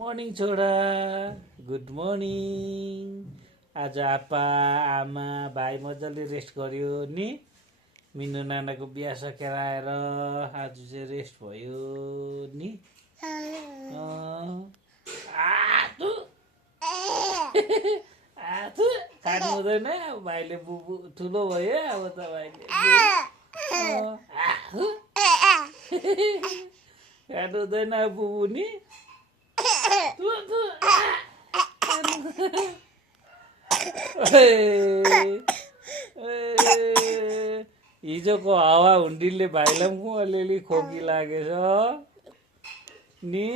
Morning छोरा, good morning. आज आप्पा आमा भाइ मजाले रेस्ट गर्यो नि। मिनु नानाको बिहा सकेर आएर आज चाहिँ रेस्ट भयो नि। आथु आथु खानु हुँदैन अब भाइले बुबु ठुलो भयो अब त भाइले खानु हुँदैन बुबु नि। हिजोको हावा हुन्डीले भाइलाई पनि अलिअलि खोकी लागेछ नि।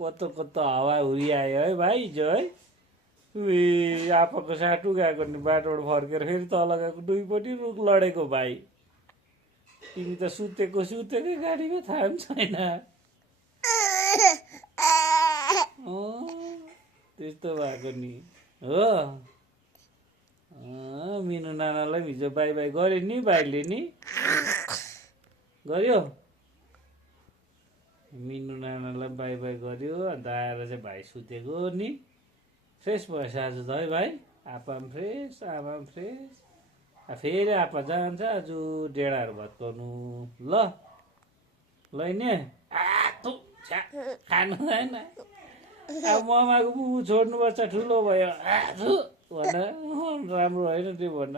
कस्तो कस्तो हावा हुरिआयो है भाइ हिजो है। आपाको साटु गएको नि बाटोबाट फर्केर फेरि तल गएको दुईपट्टि रुख लडेको भाइ। तिमी त सुतेकै गाडीमा थाहा पनि छैन। त्यस्तो भएको नि हो। मिनु नानालाई हिजो बाई बाई गऱ्यो नि भाइले नि। गर्यो मिनु नानालाई बाई बाई गर्यो। अन्त आएर चाहिँ भाइ सुतेको नि। फ्रेस भएछ आज त है भाइ। आप्पा पनि फ्रेस आमा पनि फ्रेस। फेरि आप्पा जान्छ आज डेढाहरू भत्काउनु। ल लैने खानु छैन। अब ममाको बुबु छोड्नुपर्छ ठुलो भयो भन। राम्रो होइन त्यो भन्न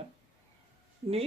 नि।